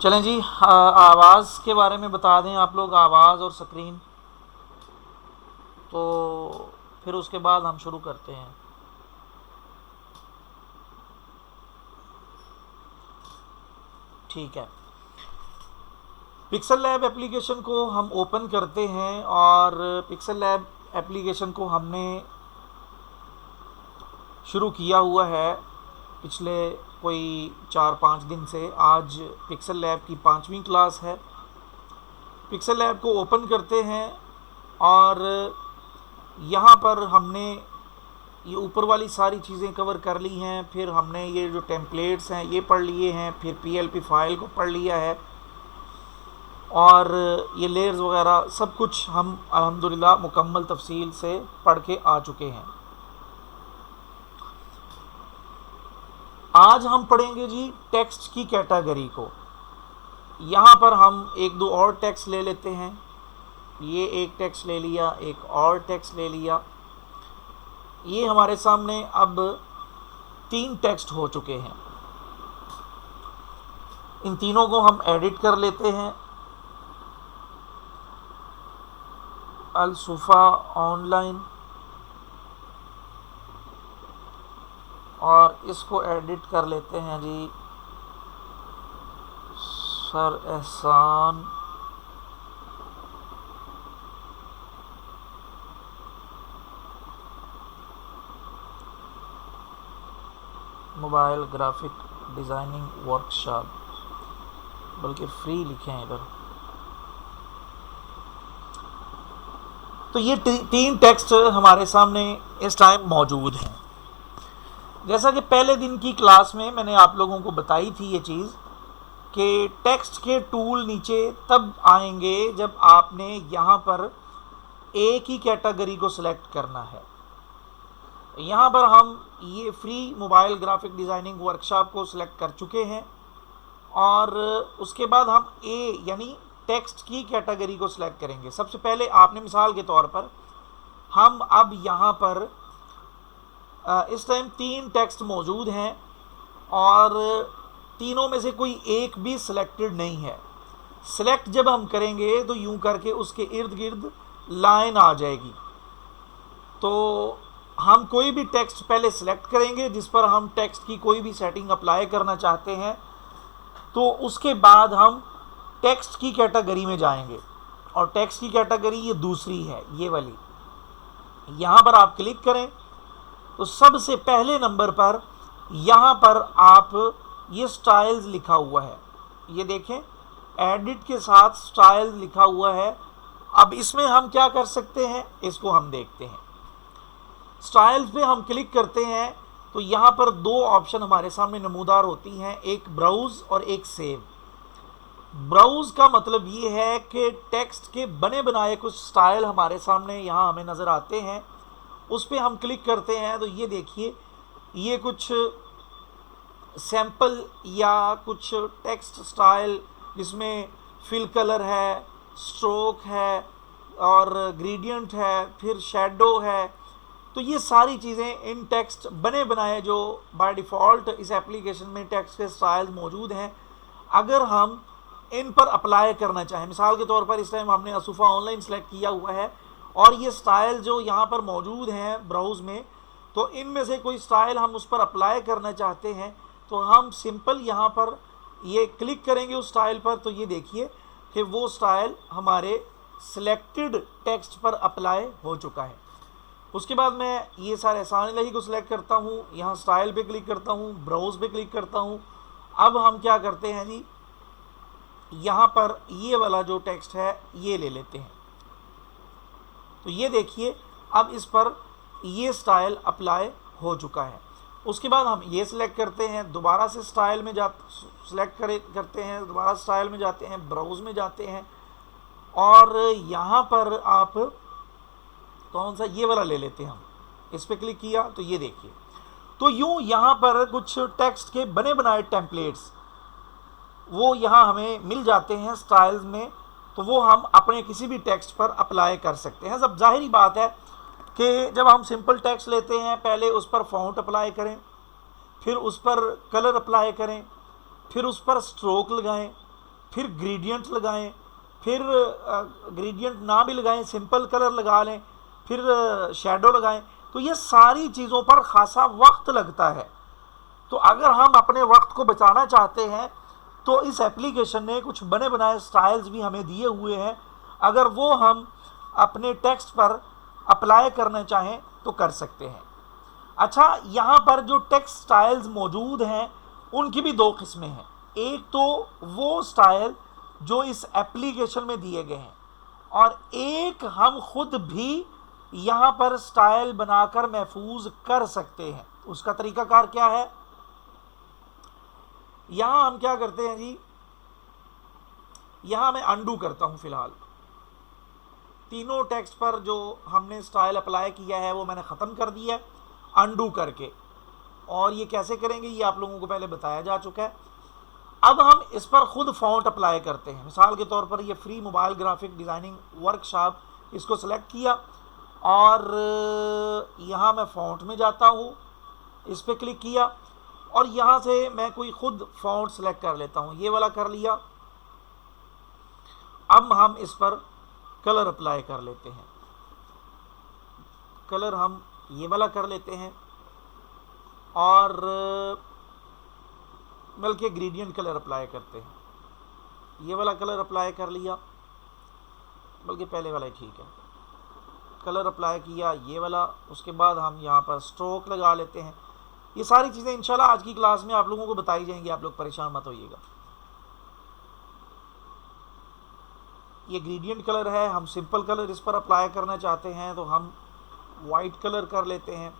चलें जी, आवाज़ के बारे में बता दें आप लोग, आवाज़ और स्क्रीन, तो फिर उसके बाद हम शुरू करते हैं। ठीक है, पिक्सल लैब एप्लीकेशन को हम ओपन करते हैं और पिक्सल लैब एप्लीकेशन को हमने शुरू किया हुआ है पिछले कोई 4-5 दिन से। आज पिक्सल लैब की 5वीं क्लास है। पिक्सल लैब को ओपन करते हैं और यहाँ पर हमने ये ऊपर वाली सारी चीज़ें कवर कर ली हैं। फिर हमने ये जो टेम्पलेट्स हैं ये पढ़ लिए हैं, फिर पीएलपी फाइल को पढ़ लिया है और ये लेयर्स वगैरह सब कुछ हम अल्हम्दुलिल्लाह मुकम्मल तफसील से पढ़ के आ चुके हैं। आज हम पढ़ेंगे जी टेक्स्ट की कैटेगरी को। यहाँ पर हम एक दो और टेक्स्ट ले लेते हैं। ये एक टेक्स्ट ले लिया, एक और टेक्स्ट ले लिया। ये हमारे सामने अब 3 टेक्स्ट हो चुके हैं। इन तीनों को हम एडिट कर लेते हैं। अल सुफ़ा ऑनलाइन, और इसको एडिट कर लेते हैं जी सर एहसान मोबाइल ग्राफिक डिज़ाइनिंग वर्कशॉप, बल्कि फ्री लिखे हैं इधर। तो ये 3 टेक्स्ट हमारे सामने इस टाइम मौजूद हैं। जैसा कि पहले दिन की क्लास में मैंने आप लोगों को बताई थी ये चीज़ कि टेक्स्ट के टूल नीचे तब आएंगे जब आपने यहाँ पर एक ही कैटेगरी को सिलेक्ट करना है। यहाँ पर हम ये free mobile graphic designing workshop को सिलेक्ट कर चुके हैं और उसके बाद हम ए यानी टेक्स्ट की कैटेगरी को सिलेक्ट करेंगे। सबसे पहले आपने मिसाल के तौर पर हम अब यहाँ पर इस टाइम 3 टेक्स्ट मौजूद हैं और तीनों में से कोई एक भी सिलेक्टेड नहीं है। सिलेक्ट जब हम करेंगे तो यूं करके उसके इर्द गिर्द लाइन आ जाएगी। तो हम कोई भी टेक्स्ट पहले सिलेक्ट करेंगे जिस पर हम टेक्स्ट की कोई भी सेटिंग अप्लाई करना चाहते हैं, तो उसके बाद हम टेक्स्ट की कैटेगरी में जाएंगे और टेक्स्ट की कैटेगरी ये दूसरी है, ये वाली। यहाँ पर आप क्लिक करें तो सबसे पहले नंबर पर यहाँ पर आप ये स्टाइल्स लिखा हुआ है, ये देखें एडिट के साथ स्टाइल्स लिखा हुआ है। अब इसमें हम क्या कर सकते हैं इसको हम देखते हैं। स्टाइल्स पे हम क्लिक करते हैं तो यहाँ पर 2 ऑप्शन हमारे सामने नमूदार होती हैं, एक ब्राउज और एक सेव। ब्राउज का मतलब ये है कि टेक्स्ट के बने बनाए कुछ स्टाइल हमारे सामने यहाँ हमें नज़र आते हैं, उस पर हम क्लिक करते हैं तो ये देखिए ये कुछ सैम्पल या कुछ टेक्स्ट स्टाइल जिसमें फिल कलर है, स्ट्रोक है और ग्रेडियंट है, फिर शेडो है। तो ये सारी चीज़ें इन टेक्स्ट बने बनाए जो बाय डिफ़ॉल्ट इस एप्लीकेशन में टेक्स्ट के स्टाइल्स मौजूद हैं, अगर हम इन पर अप्लाई करना चाहें, मिसाल के तौर पर इस टाइम हमने असुफ़ा ऑनलाइन सेलेक्ट किया हुआ है और ये स्टाइल जो यहाँ पर मौजूद हैं ब्राउज़ में, तो इनमें से कोई स्टाइल हम उस पर अप्लाई करना चाहते हैं तो हम सिंपल यहाँ पर ये क्लिक करेंगे उस स्टाइल पर, तो ये देखिए कि वो स्टाइल हमारे सिलेक्टेड टेक्स्ट पर अप्लाई हो चुका है। उसके बाद मैं ये सारे एहसान इलाही को सिलेक्ट करता हूँ, यहाँ स्टाइल पे क्लिक करता हूँ, ब्राउज़ पे क्लिक करता हूँ। अब हम क्या करते हैं जी, यहाँ पर ये वाला जो टेक्स्ट है ये ले लेते हैं। तो ये देखिए अब इस पर ये स्टाइल अप्लाई हो चुका है। उसके बाद हम ये सिलेक्ट करते हैं, दोबारा से स्टाइल में सिलेक्ट करते हैं, दोबारा स्टाइल में जाते हैं, ब्राउज़ में जाते हैं और यहाँ पर आप कौन सा ये वाला ले लेते हैं। हम इस पर क्लिक किया तो ये देखिए, तो यूँ यहाँ पर कुछ टेक्स्ट के बने बनाए टेम्पलेट्स वो यहाँ हमें मिल जाते हैं स्टाइल्स में, तो वो हम अपने किसी भी टेक्स्ट पर अप्लाई कर सकते हैं। सब जाहिर बात है कि जब हम सिंपल टेक्स्ट लेते हैं पहले उस पर फ़ॉन्ट अप्लाई करें, फिर उस पर कलर अप्लाई करें, फिर उस पर स्ट्रोक लगाएं, फिर ग्रेडियंट लगाएं, फिर ग्रेडियंट ना भी लगाएं, सिंपल कलर लगा लें, फिर शैडो लगाएं, तो ये सारी चीज़ों पर खासा वक्त लगता है। तो अगर हम अपने वक्त को बचाना चाहते हैं तो इस एप्लीकेशन ने कुछ बने बनाए स्टाइल्स भी हमें दिए हुए हैं, अगर वो हम अपने टेक्स्ट पर अप्लाई करना चाहें तो कर सकते हैं। अच्छा, यहाँ पर जो टेक्स्ट स्टाइल्स मौजूद हैं उनकी भी दो किस्में हैं। एक तो वो स्टाइल जो इस एप्लीकेशन में दिए गए हैं, और एक हम खुद भी यहाँ पर स्टाइल बनाकर महफूज कर सकते हैं। उसका तरीकाकार क्या है? यहाँ हम क्या करते हैं जी, यहाँ मैं अंडू करता हूँ। फिलहाल तीनों टेक्स्ट पर जो हमने स्टाइल अप्लाई किया है वो मैंने ख़त्म कर दिया है अंडू करके, और ये कैसे करेंगे ये आप लोगों को पहले बताया जा चुका है। अब हम इस पर खुद फ़ॉन्ट अप्लाई करते हैं। मिसाल के तौर पर ये free mobile graphic designing workshop, इसको सेलेक्ट किया और यहाँ मैं फ़ॉन्ट में जाता हूँ, इस पर क्लिक किया और यहाँ से मैं कोई खुद फ़ॉन्ट सेलेक्ट कर लेता हूँ, ये वाला कर लिया। अब हम इस पर कलर अप्लाई कर लेते हैं, कलर हम ये वाला कर लेते हैं, और बल्कि ग्रेडियंट कलर अप्लाई करते हैं, ये वाला कलर अप्लाई कर लिया, बल्कि पहले वाला ही ठीक है, कलर अप्लाई किया ये वाला। उसके बाद हम यहाँ पर स्ट्रोक लगा लेते हैं। ये सारी चीज़ें इंशाल्लाह आज की क्लास में आप लोगों को बताई जाएंगी, आप लोग परेशान मत होइएगा। ये ग्रेडियंट कलर है, हम सिंपल कलर इस पर अप्लाई करना चाहते हैं तो हम वाइट कलर कर लेते हैं,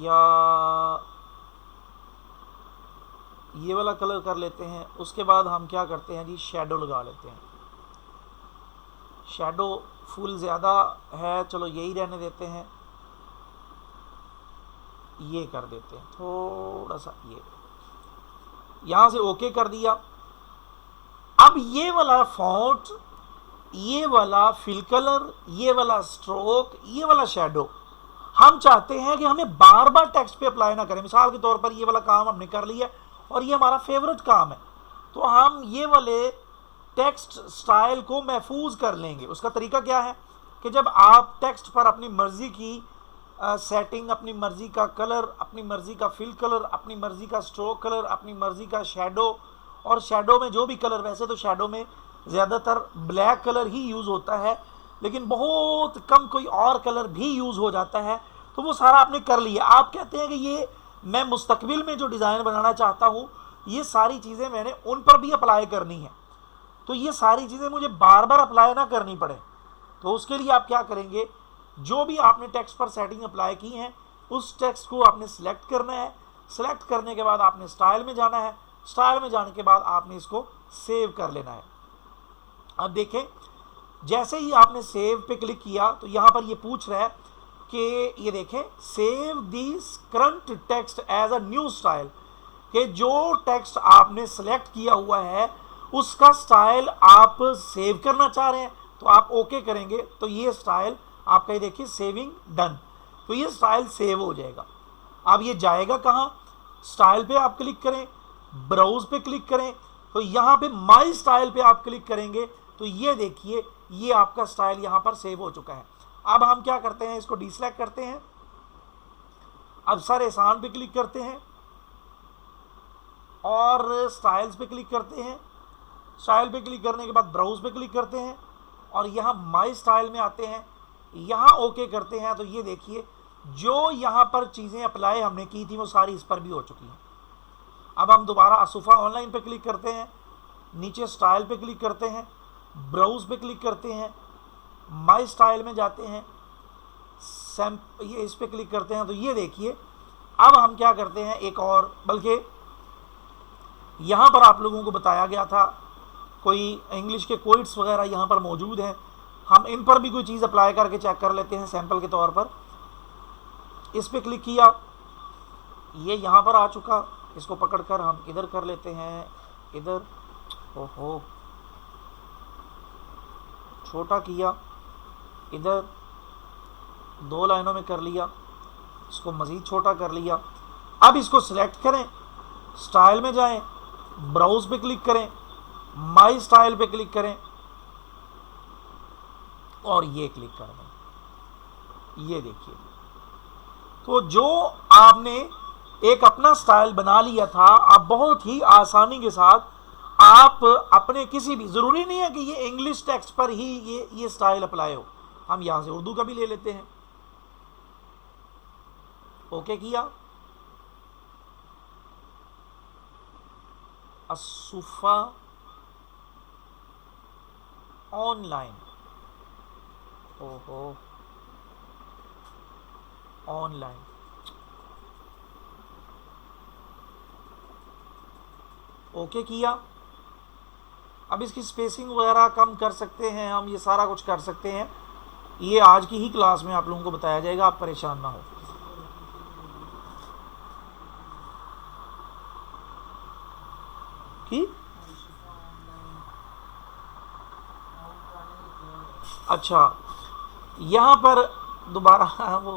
या ये वाला कलर कर लेते हैं। उसके बाद हम क्या करते हैं जी, शेडो लगा लेते हैं। शेडो फुल ज़्यादा है, चलो यही रहने देते हैं, ये कर देते हैं थोड़ा सा, ये यहाँ से ओके कर दिया। अब ये वाला फॉन्ट, ये वाला फिल कलर, ये वाला स्ट्रोक, ये वाला शेडो हम चाहते हैं कि हमें बार बार टेक्स्ट पे अप्लाई ना करें। मिसाल के तौर पर ये वाला काम हमने कर लिया और ये हमारा फेवरेट काम है, तो हम ये वाले टेक्स्ट स्टाइल को महफूज कर लेंगे। उसका तरीका क्या है कि जब आप टेक्स्ट पर अपनी मर्जी की सेटिंग, अपनी मर्जी का कलर, अपनी मर्जी का फिल कलर, अपनी मर्जी का स्ट्रोक कलर, अपनी मर्जी का शेडो, और शेडो में जो भी कलर, वैसे तो शेडो में ज़्यादातर ब्लैक कलर ही यूज़ होता है, लेकिन बहुत कम कोई और कलर भी यूज़ हो जाता है, तो वो सारा आपने कर लिया। आप कहते हैं कि ये मैं मुस्तकबिल में जो डिज़ाइन बनाना चाहता हूँ ये सारी चीज़ें मैंने उन पर भी अप्लाई करनी है, तो ये सारी चीज़ें मुझे बार बार अप्लाई ना करनी पड़े, तो उसके लिए आप क्या करेंगे, जो भी आपने टेक्स्ट पर सेटिंग अप्लाई की है उस टेक्स्ट को आपने सिलेक्ट करना है। सिलेक्ट करने के बाद आपने स्टाइल में जाना है, स्टाइल में जाने के बाद आपने इसको सेव कर लेना है। अब देखें, जैसे ही आपने सेव पे क्लिक किया तो यहाँ पर ये पूछ रहा है कि ये देखें, save this current text as a new style, कि जो टेक्स्ट आपने सेलेक्ट किया हुआ है उसका स्टाइल आप सेव करना चाह रहे हैं, तो आप ओके करेंगे तो ये स्टाइल आपका, ये देखिए सेविंग डन, तो ये स्टाइल सेव हो जाएगा। अब ये जाएगा कहाँ, स्टाइल पे आप क्लिक करें, ब्राउज पे क्लिक करें, तो यहाँ पे माई स्टाइल पे आप क्लिक करेंगे तो ये देखिए ये आपका स्टाइल यहाँ पर सेव हो चुका है। अब हम क्या करते हैं, इसको डिसलेक्ट करते हैं, अब सर एहसान पे क्लिक करते हैं और स्टाइल्स पे क्लिक करते हैं। स्टाइल पे क्लिक करने के बाद ब्राउज पे क्लिक करते हैं और यहाँ माई स्टाइल में आते हैं, यहाँ ओके करते हैं, तो ये देखिए जो यहाँ पर चीज़ें अप्लाई हमने की थी वो सारी इस पर भी हो चुकी हैं। अब हम दोबारा असुफा ऑनलाइन पे क्लिक करते हैं, नीचे स्टाइल पे क्लिक करते हैं, ब्राउज पे क्लिक करते हैं, माई स्टाइल में जाते हैं, ये इस पे क्लिक करते हैं, तो ये देखिए अब हम क्या करते हैं, एक और, बल्कि यहाँ पर आप लोगों को बताया गया था कोई इंग्लिश के कोड्स वगैरह यहाँ पर मौजूद हैं, हम इन पर भी कोई चीज़ अप्लाई करके चेक कर लेते हैं सैंपल के तौर पर। इस पे क्लिक किया, ये यहाँ पर आ चुका, इसको पकड़कर हम इधर कर लेते हैं, इधर, ओहो छोटा किया, इधर 2 लाइनों में कर लिया, इसको मज़ीद छोटा कर लिया। अब इसको सिलेक्ट करें, स्टाइल में जाएं, ब्राउज पे क्लिक करें, माई स्टाइल पे क्लिक करें और ये क्लिक कर दें। ये देखिए, तो जो आपने एक अपना स्टाइल बना लिया था, आप बहुत ही आसानी के साथ आप अपने किसी भी, जरूरी नहीं है कि ये इंग्लिश टेक्स्ट पर ही ये स्टाइल अप्लाई हो, हम यहां से उर्दू का भी ले लेते हैं। ओके किया, असुफा ऑनलाइन, ओहो ऑनलाइन, ओके किया। अब इसकी स्पेसिंग वगैरह कम कर सकते हैं हम, ये सारा कुछ कर सकते हैं। ये आज की ही क्लास में आप लोगों को बताया जाएगा, आप परेशान ना हो। कि अच्छा, यहाँ पर दोबारा वो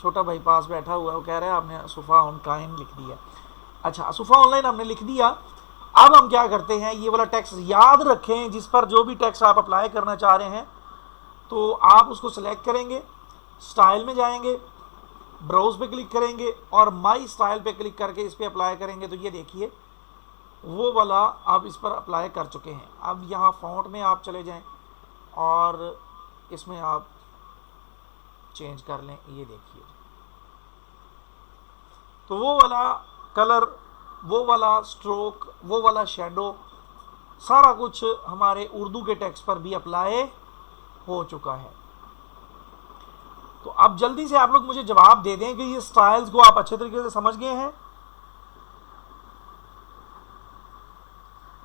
छोटा भाई पास बैठा हुआ है, वो कह रहा है आपने असुफा ऑनलाइन लिख दिया। अच्छा, असुफा ऑनलाइन हमने लिख दिया। अब हम क्या करते हैं, ये वाला टेक्स्ट याद रखें, जिस पर जो भी टेक्स्ट आप अप्लाई करना चाह रहे हैं, तो आप उसको सेलेक्ट करेंगे, स्टाइल में जाएंगे, ब्राउज पे क्लिक करेंगे और माई स्टाइल पे क्लिक करके इस पर अप्लाई करेंगे। तो ये देखिए वो वाला आप इस पर अप्लाई कर चुके हैं। अब यहाँ फॉन्ट में आप चले जाएं और इसमें आप चेंज कर लें। ये देखिए, तो वो वाला कलर, वो वाला स्ट्रोक, वो वाला शेडो, सारा कुछ हमारे उर्दू के टेक्स्ट पर भी अप्लाई हो चुका है। तो अब जल्दी से आप लोग मुझे जवाब दे दें कि ये स्टाइल्स को आप अच्छे तरीके से समझ गए हैं।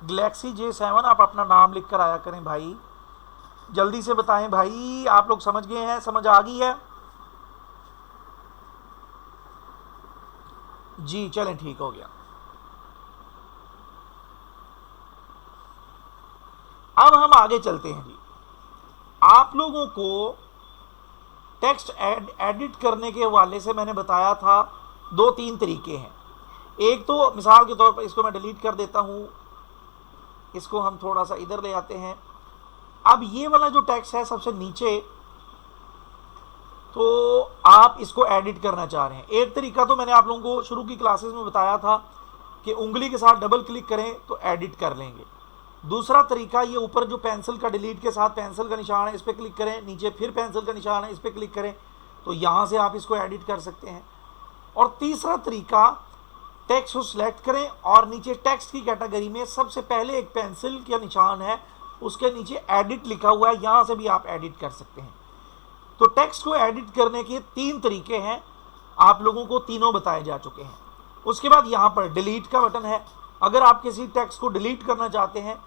गैलेक्सी J7 आप अपना नाम लिख कर आया करें भाई, जल्दी से बताएं भाई, आप लोग समझ गए हैं, समझ आ गई है जी? चलें, ठीक हो गया। अब हम आगे चलते हैं जी। आप लोगों को टेक्स्ट एडिट करने के हवाले से मैंने बताया था 2-3 तरीके हैं। एक तो मिसाल के तौर पर इसको मैं डिलीट कर देता हूं, इसको हम थोड़ा सा इधर ले आते हैं। अब ये वाला जो टेक्स्ट है सबसे नीचे, तो आप इसको एडिट करना चाह रहे हैं। एक तरीका तो मैंने आप लोगों को शुरू की क्लासेस में बताया था कि उंगली के साथ डबल क्लिक करें तो एडिट कर लेंगे। दूसरा तरीका, ये ऊपर जो पेंसिल का डिलीट के साथ पेंसिल का निशान है, इस पर क्लिक करें, नीचे फिर पेंसिल का निशान है, इस पर क्लिक करें, तो यहाँ से आप इसको एडिट कर सकते हैं। और तीसरा तरीका, टेक्स्ट को सिलेक्ट करें और नीचे टेक्स्ट की कैटेगरी में सबसे पहले एक पेंसिल का निशान है, उसके नीचे एडिट लिखा हुआ है, यहाँ से भी आप एडिट कर सकते हैं। तो टेक्स्ट को एडिट करने के 3 तरीके हैं, आप लोगों को तीनों बताए जा चुके हैं। उसके बाद यहाँ पर डिलीट का बटन है, अगर आप किसी टेक्स्ट को डिलीट करना चाहते हैं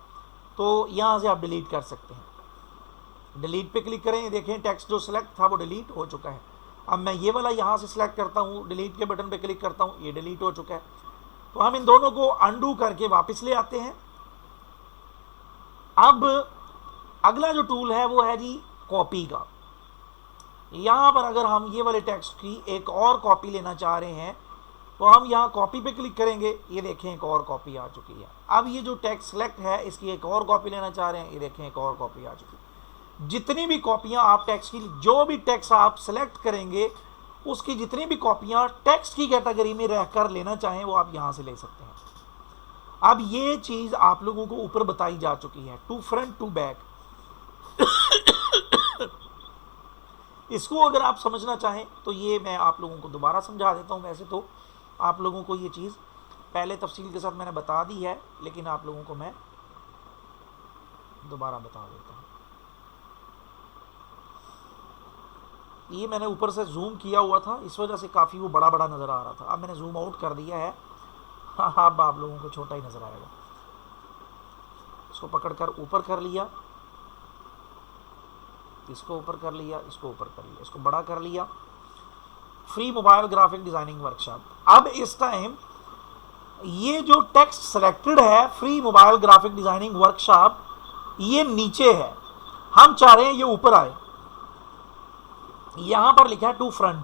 तो यहाँ से आप डिलीट कर सकते हैं। डिलीट पे क्लिक करें, देखें टेक्स्ट जो सिलेक्ट था वो डिलीट हो चुका है। अब मैं ये वाला यहाँ से सिलेक्ट करता हूँ, डिलीट के बटन पे क्लिक करता हूँ, ये डिलीट हो चुका है। तो हम इन दोनों को अंडू करके वापस ले आते हैं। अब अगला जो टूल है वो है जी कॉपी का। यहाँ पर अगर हम ये वाले टेक्स्ट की एक और कॉपी लेना चाह रहे हैं तो हम यहाँ कॉपी पे क्लिक करेंगे, ये देखें एक और कॉपी आ चुकी है। अब ये जो टेक्स्ट सेलेक्ट है, इसकी एक और कॉपी लेना चाह रहे हैं, ये देखें एक और कॉपी आ चुकी है। जितनी भी कॉपियाँ आप टेक्स्ट की, जो भी टेक्स्ट आप सेलेक्ट करेंगे, उसकी जितनी भी कॉपियाँ टेक्स्ट की कैटेगरी में रहकर लेना चाहें वो आप यहाँ से ले सकते हैं। अब ये चीज़ आप लोगों को ऊपर बताई जा चुकी है, टू फ्रंट टू बैक। इसको अगर आप समझना चाहें तो ये मैं आप लोगों को दोबारा समझा देता हूँ। वैसे तो आप लोगों को ये चीज़ पहले तफसील के साथ मैंने बता दी है, लेकिन आप लोगों को मैं दोबारा बता देता हूँ। ये मैंने ऊपर से जूम किया हुआ था, इस वजह से काफ़ी वो बड़ा बड़ा नज़र आ रहा था। अब मैंने जूम आउट कर दिया है, हाँ अब आप लोगों को छोटा ही नज़र आएगा। इसको पकड़कर ऊपर कर लिया, इसको ऊपर कर लिया, इसको ऊपर कर लिया, इसको बड़ा कर लिया। Free mobile graphic designing workshop. अब इस टाइम ये जो टेक्स्ट सेलेक्टेड है, free mobile graphic designing workshop, ये नीचे है, हम चाह रहे हैं ये ऊपर आए। यहाँ पर लिखा है टू फ्रंट,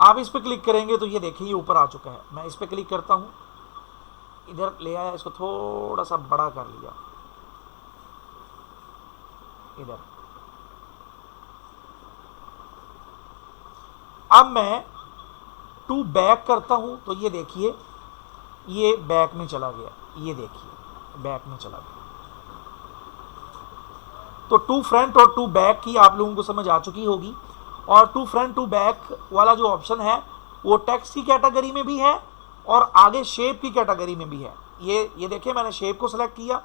आप इस पर क्लिक करेंगे तो ये देखिए ये ऊपर आ चुका है। मैं इस पर क्लिक करता हूँ, इधर ले आया, इसको थोड़ा सा बड़ा कर लिया इधर। अब मैं टू बैक करता हूं तो ये देखिए ये बैक में चला गया, ये देखिए बैक में चला गया। तो टू फ्रंट और टू बैक की आप लोगों को समझ आ चुकी होगी। और टू फ्रंट टू बैक वाला जो ऑप्शन है वो टेक्स्ट की कैटेगरी में भी है और आगे शेप की कैटेगरी में भी है। ये देखिए मैंने शेप को सिलेक्ट किया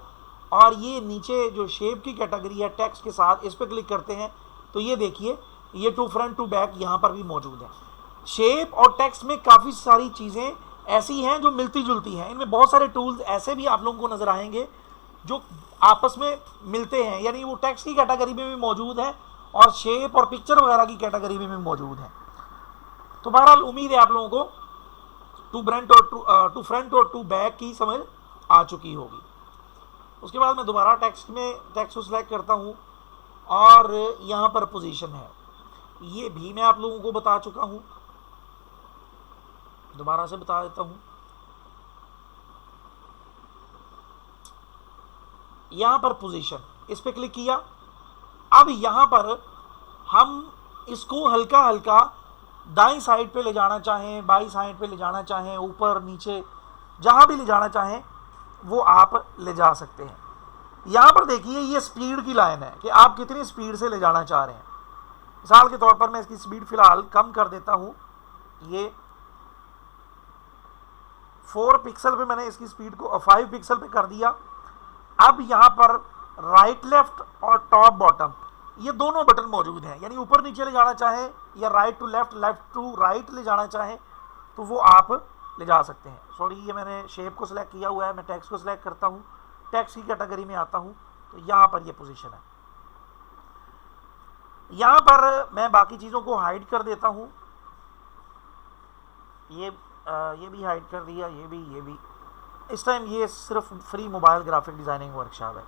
और ये नीचे जो शेप की कैटेगरी है टेक्स्ट के साथ, इस पर क्लिक करते हैं तो ये देखिए ये टू फ्रंट टू बैक यहाँ पर भी मौजूद है। शेप और टेक्स्ट में काफ़ी सारी चीज़ें ऐसी हैं जो मिलती जुलती हैं। इनमें बहुत सारे टूल्स ऐसे भी आप लोगों को नज़र आएंगे जो आपस में मिलते हैं, यानी वो टेक्स्ट की कैटेगरी में भी मौजूद है और शेप और पिक्चर वगैरह की कैटेगरी में भी मौजूद है। तो बहरहाल उम्मीद है आप लोगों को टू फ्रंट और टू बैक की समझ आ चुकी होगी। उसके बाद मैं दोबारा टेक्स्ट को सिलेक्ट करता हूँ और यहाँ पर पोजीशन है, ये भी मैं आप लोगों को बता चुका हूँ, दोबारा से बता देता हूँ। यहाँ पर पोजीशन, इस पे क्लिक किया। अब यहाँ पर हम इसको हल्का हल्का दाईं साइड पे ले जाना चाहें, बाईं साइड पे ले जाना चाहें, ऊपर नीचे जहाँ भी ले जाना चाहें वो आप ले जा सकते हैं। यहाँ पर देखिए ये स्पीड की लाइन है कि आप कितनी स्पीड से ले जाना चाह रहे हैं। मिसाल के तौर पर मैं इसकी स्पीड फिलहाल कम कर देता हूँ, ये 4 पिक्सल पे मैंने इसकी स्पीड को 5 पिक्सल पे कर दिया। अब यहाँ पर राइट लेफ्ट और टॉप बॉटम ये दोनों बटन मौजूद हैं, यानी ऊपर नीचे ले जाना चाहें या right to left, left to right ले जाना चाहें तो वो आप ले जा सकते हैं। सॉरी, ये मैंने शेप को सिलेक्ट किया हुआ है, मैं टेक्स्ट को सिलेक्ट करता हूँ, टेक्स्ट की कैटेगरी में आता हूँ तो यहाँ पर ये पोजीशन है। यहाँ पर मैं बाकी चीज़ों को हाइड कर देता हूँ, ये भी हाइड कर दिया, ये भी। इस टाइम ये सिर्फ free mobile graphic designing workshop है।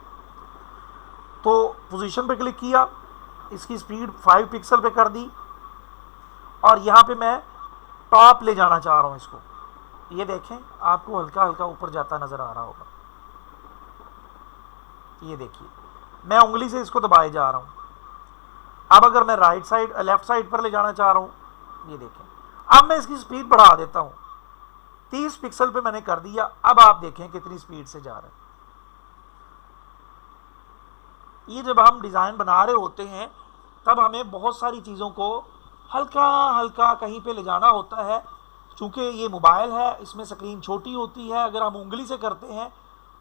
तो पोजीशन पे क्लिक किया, इसकी स्पीड 5 पिक्सल पे कर दी और यहाँ पे मैं टॉप ले जाना चाह रहा हूँ इसको। ये देखें आपको हल्का हल्का ऊपर जाता नज़र आ रहा होगा, ये देखिए मैं उंगली से इसको दबाए जा रहा हूँ। अब अगर मैं लेफ्ट साइड पर ले जाना चाह रहा हूँ, ये देखें। अब मैं इसकी स्पीड बढ़ा देता हूँ, 30 पिक्सल पे मैंने कर दिया। अब आप देखें कितनी स्पीड से जा रहा है। ये जब हम डिज़ाइन बना रहे होते हैं तब हमें बहुत सारी चीज़ों को हल्का हल्का कहीं पे ले जाना होता है। चूँकि ये मोबाइल है, इसमें स्क्रीन छोटी होती है, अगर हम उंगली से करते हैं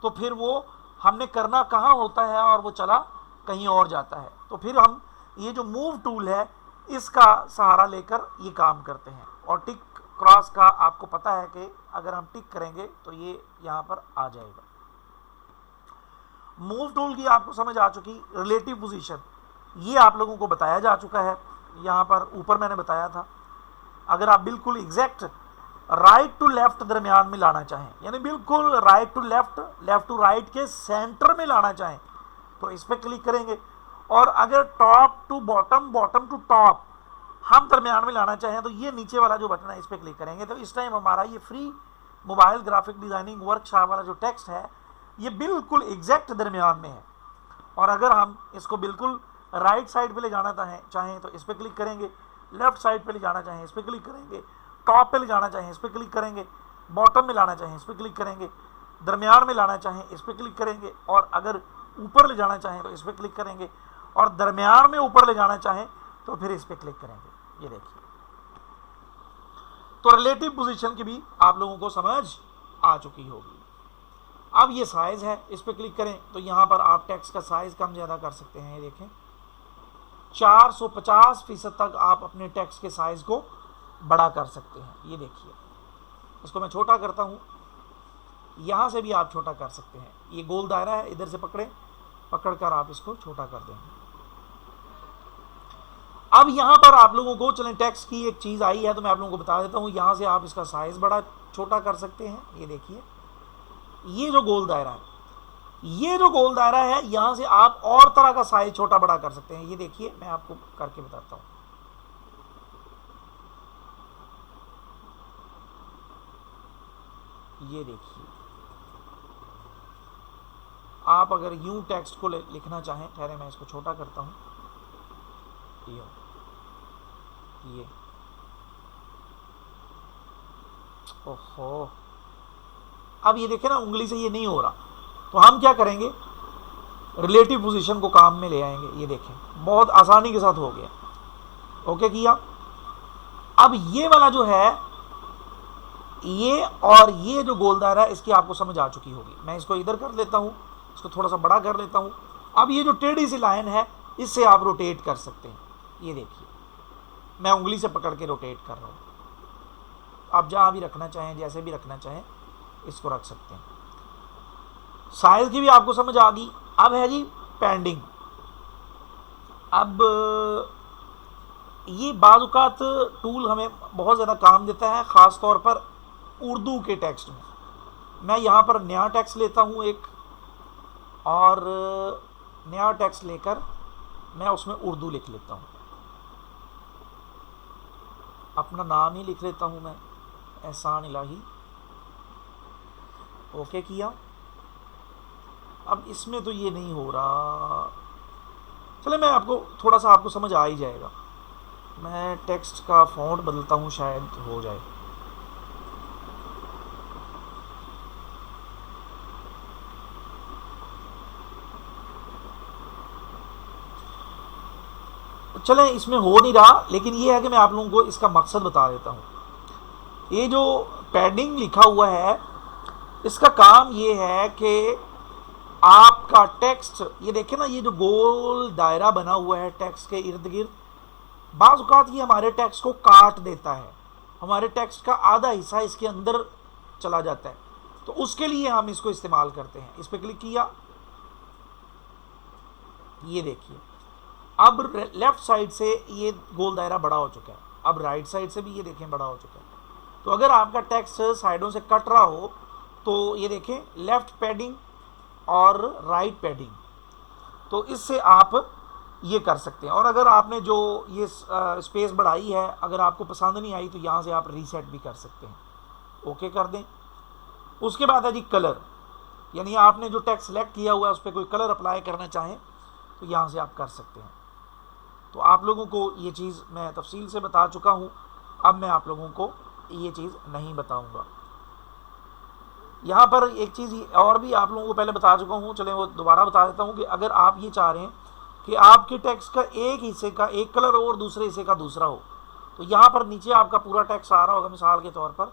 तो फिर वो हमने करना कहाँ होता है और वो चला कहीं और जाता है। तो फिर हम ये जो मूव टूल है इसका सहारा लेकर ये काम करते हैं। और टिक क्रॉस का आपको पता है कि अगर हम टिक करेंगे तो ये यहाँ पर आ जाएगा। मूव टूल की आपको समझ आ चुकी। रिलेटिव पोजीशन ये आप लोगों को बताया जा चुका है, यहाँ पर ऊपर मैंने बताया था। अगर आप बिल्कुल एग्जैक्ट राइट टू लेफ्ट दरमियान में लाना चाहें, यानी बिल्कुल right to left, left to right के सेंटर में लाना चाहें तो इस पर क्लिक करेंगे। और अगर top to bottom, bottom to top हम दरमियान में लाना चाहें तो ये नीचे वाला जो बटन है इस पर क्लिक करेंगे। तो इस टाइम हमारा ये free mobile graphic designing workshop वाला जो टेक्स्ट है ये बिल्कुल एग्जैक्ट दरमियान में है। और अगर हम इसको बिल्कुल राइट साइड पे ले जाना चाहें तो इस पर क्लिक करेंगे, लेफ्ट साइड पे ले जाना चाहें इस पर क्लिक करेंगे, टॉप पे ले जाना चाहें इस पर क्लिक करेंगे, बॉटम में लाना चाहें इस पर क्लिक करेंगे, दरमियान में लाना चाहें इस पर क्लिक करेंगे, और अगर ऊपर ले जाना चाहें तो इस पर क्लिक करेंगे, और दरमियान में ऊपर ले जाना चाहें तो फिर इस पर क्लिक करेंगे। ये देखिए, तो रिलेटिव पोजीशन की भी आप लोगों को समझ आ चुकी होगी। अब ये साइज है, इस पर क्लिक करें तो यहाँ पर आप टेक्स्ट का साइज कम ज़्यादा कर सकते हैं। ये देखें 450% तक आप अपने टेक्स्ट के साइज को बड़ा कर सकते हैं। ये देखिए, इसको मैं छोटा करता हूँ, यहाँ से भी आप छोटा कर सकते हैं। ये गोल दायरा है, इधर से पकड़कर आप इसको छोटा कर देंगे। अब यहाँ पर आप लोगों को चलें टेक्स्ट की एक चीज़ आई है तो मैं आप लोगों को बता देता हूँ। यहाँ से आप इसका साइज बड़ा छोटा कर सकते हैं। ये देखिए, ये जो गोल दायरा है, यहाँ से आप और तरह का साइज छोटा बड़ा कर सकते हैं। ये देखिए, मैं आपको करके बताता हूँ। ये देखिए, आप अगर यूं टेक्स्ट को लिखना चाहें, ठहरे मैं इसको छोटा करता हूं, ये ओहो, अब ये देखें ना, उंगली से ये नहीं हो रहा, तो हम क्या करेंगे, रिलेटिव पोजीशन को काम में ले आएंगे। ये देखें बहुत आसानी के साथ हो गया, ओके किया। अब ये वाला जो है, ये और ये जो गोल दायरा है, इसकी आपको समझ आ चुकी होगी। मैं इसको इधर कर लेता हूं, इसको थोड़ा सा बड़ा कर लेता हूं। अब ये जो टेढ़ी सी लाइन है, इससे आप रोटेट कर सकते हैं। ये देखिए मैं उंगली से पकड़ के रोटेट कर रहा हूं, आप जहां भी रखना चाहें, जैसे भी रखना चाहें, इसको रख सकते हैं। साइज की भी आपको समझ आ गई। अब है जी पेंडिंग। अब ये बाज़-औक़ात टूल हमें बहुत ज़्यादा काम देता है, ख़ास तौर पर उर्दू के टेक्स्ट में। मैं यहाँ पर नया टेक्स्ट लेता हूँ एक, और नया टेक्स्ट लेकर मैं उसमें उर्दू लिख लेता हूँ, अपना नाम ही लिख लेता हूँ मैं, एहसान इलाही। ओके किया। अब इसमें तो ये नहीं हो रहा, चले मैं आपको थोड़ा सा, आपको समझ आ ही जाएगा। मैं टेक्स्ट का फॉन्ट बदलता हूँ, शायद हो जाए। चलें, इसमें हो नहीं रहा, लेकिन ये है कि मैं आप लोगों को इसका मकसद बता देता हूँ। ये जो पैडिंग लिखा हुआ है, इसका काम ये है कि आपका टेक्स्ट, ये देखें ना, ये जो गोल दायरा बना हुआ है टेक्स्ट के इर्द गिर्द, बाज़ औक़ात ये हमारे टेक्स्ट को काट देता है, हमारे टेक्स्ट का आधा हिस्सा इसके अंदर चला जाता है। तो उसके लिए हम इसको इस्तेमाल करते हैं। इस पर क्लिक किया, ये देखिए अब लेफ्ट साइड से ये गोल दायरा बड़ा हो चुका है, अब राइट साइड से भी ये देखें बड़ा हो चुका है। तो अगर आपका टेक्स्ट साइडों से कट रहा हो, तो ये देखें लेफ्ट पैडिंग और राइट पैडिंग, तो इससे आप ये कर सकते हैं। और अगर आपने जो ये स्पेस बढ़ाई है, अगर आपको पसंद नहीं आई, तो यहाँ से आप रीसेट भी कर सकते हैं। ओके कर दें। उसके बाद है जी कलर, यानी आपने जो टेक्स्ट सेलेक्ट किया हुआ है उस पर कोई कलर अप्लाई करना चाहें तो यहाँ से आप कर सकते हैं। तो आप लोगों को ये चीज़ मैं तफसील से बता चुका हूँ, अब मैं आप लोगों को ये चीज़ नहीं बताऊँगा। यहाँ पर एक चीज़ और भी आप लोगों को पहले बता चुका हूँ, चलें वो दोबारा बता देता हूँ कि अगर आप ये चाह रहे हैं कि आपके टेक्स्ट का एक हिस्से का एक कलर हो और दूसरे हिस्से का दूसरा हो, तो यहाँ पर नीचे आपका पूरा टेक्स्ट आ रहा होगा। मिसाल के तौर पर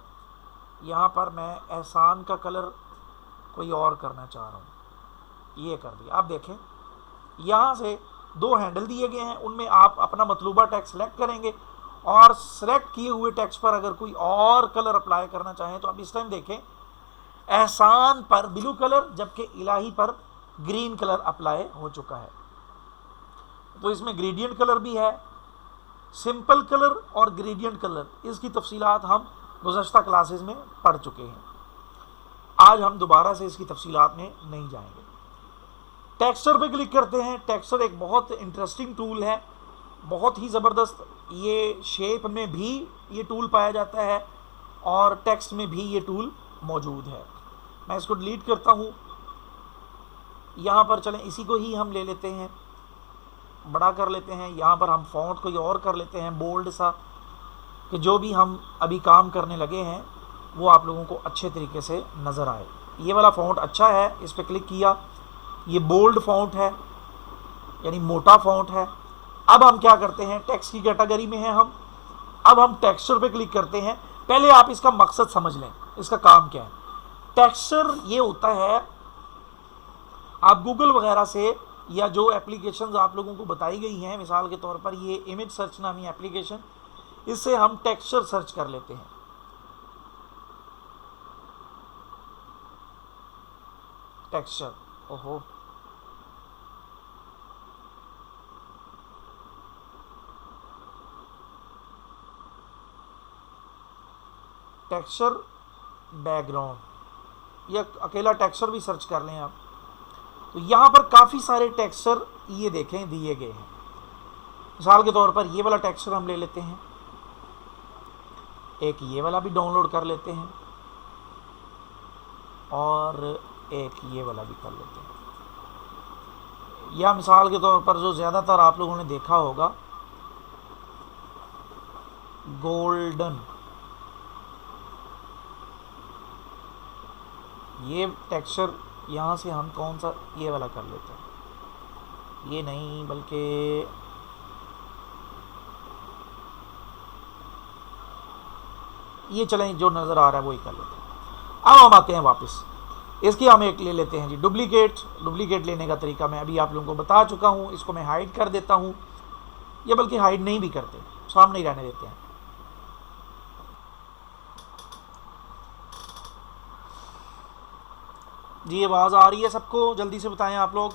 यहाँ पर मैं एहसान का कलर कोई और करना चाह रहा हूँ, ये कर दिया। आप देखें यहाँ से दो हैंडल दिए गए हैं, उनमें आप अपना मतलूबा टेक्स्ट सेलेक्ट करेंगे, और सेलेक्ट किए हुए टेक्स्ट पर अगर कोई और कलर अप्लाई करना चाहें तो आप इस टाइम देखें एहसान पर ब्लू कलर, जबकि इलाही पर ग्रीन कलर अप्लाई हो चुका है। तो इसमें ग्रेडियंट कलर भी है, सिंपल कलर और ग्रेडियंट कलर, इसकी तफसीलात हम गुज़श्ता क्लासेस में पढ़ चुके हैं। आज हम दोबारा से इसकी तफसीलात में नहीं जाएंगे। टेक्सचर पे क्लिक करते हैं। टेक्सचर एक बहुत इंटरेस्टिंग टूल है, बहुत ही ज़बरदस्त। ये शेप में भी ये टूल पाया जाता है और टेक्स्ट में भी ये टूल मौजूद है। मैं इसको डिलीट करता हूँ। यहाँ पर चलें इसी को ही हम ले लेते हैं, बड़ा कर लेते हैं। यहाँ पर हम फ़ॉन्ट कोई और कर लेते हैं, बोल्ड सा, कि जो भी हम अभी काम करने लगे हैं वो आप लोगों को अच्छे तरीके से नज़र आए। ये वाला फ़ॉन्ट अच्छा है, इस पर क्लिक किया, ये बोल्ड फ़ॉन्ट है यानी मोटा फ़ॉन्ट है। अब हम क्या करते हैं, टेक्स्ट की कैटेगरी में हैं हम, अब हम टेक्सचर पे क्लिक करते हैं। पहले आप इसका मकसद समझ लें, इसका काम क्या है। टेक्सचर ये होता है, आप गूगल वगैरह से या जो एप्लीकेशंस आप लोगों को बताई गई हैं, मिसाल के तौर पर ये इमेज सर्च नामी एप्लीकेशन, इससे हम टेक्सचर सर्च कर लेते हैं। टेक्सचर, ओहो, टेक्सचर बैकग्राउंड, या अकेला टेक्सचर भी सर्च कर लें आप, तो यहाँ पर काफ़ी सारे टेक्सचर ये देखें दिए गए हैं। मिसाल के तौर पर ये वाला टेक्सचर हम ले लेते हैं, एक ये वाला भी डाउनलोड कर लेते हैं, और एक ये वाला भी कर लेते हैं। या मिसाल के तौर पर जो ज़्यादातर आप लोगों ने देखा होगा, गोल्डन, ये टेक्सचर यहाँ से हम कौन सा, ये वाला कर लेते हैं, ये नहीं बल्कि ये चलें, जो नज़र आ रहा है वही कर लेते हैं। अब हम आते हैं वापस, इसकी हम एक ले लेते हैं जी डुप्लीकेट। डुप्लीकेट लेने का तरीका मैं अभी आप लोगों को बता चुका हूँ। इसको मैं हाइड कर देता हूँ, या बल्कि हाइड नहीं भी करते, सामने ही रहने देते हैं। जी आवाज़ आ रही है सबको? जल्दी से बताएं आप लोग।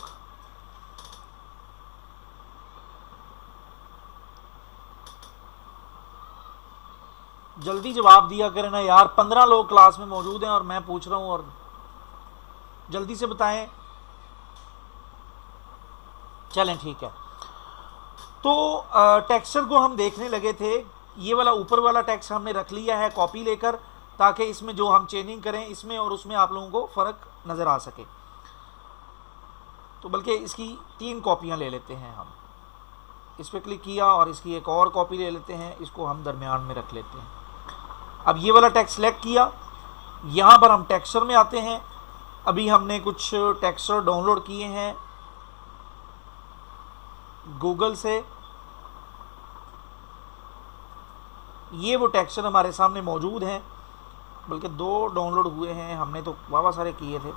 जल्दी जवाब दिया करें ना यार, 15 लोग क्लास में मौजूद हैं और मैं पूछ रहा हूँ, और जल्दी से बताएं। चलें ठीक है, तो टेक्सचर को हम देखने लगे थे। ये वाला ऊपर वाला टेक्स्ट हमने रख लिया है कॉपी लेकर, ताकि इसमें जो हम चेंजिंग करें इसमें और उसमें आप लोगों को फ़र्क नज़र आ सके। तो बल्कि इसकी 3 कॉपियाँ ले लेते हैं हम। इस पर क्लिक किया और इसकी एक और कॉपी ले लेते हैं, इसको हम दरमियान में रख लेते हैं। अब ये वाला टेक्स्ट सेलेक्ट किया, यहाँ पर हम टेक्सचर में आते हैं। अभी हमने कुछ टेक्सचर डाउनलोड किए हैं गूगल से, ये वो टेक्सचर हमारे सामने मौजूद हैं, बल्कि 2 डाउनलोड हुए हैं, हमने तो वावा सारे किए थे।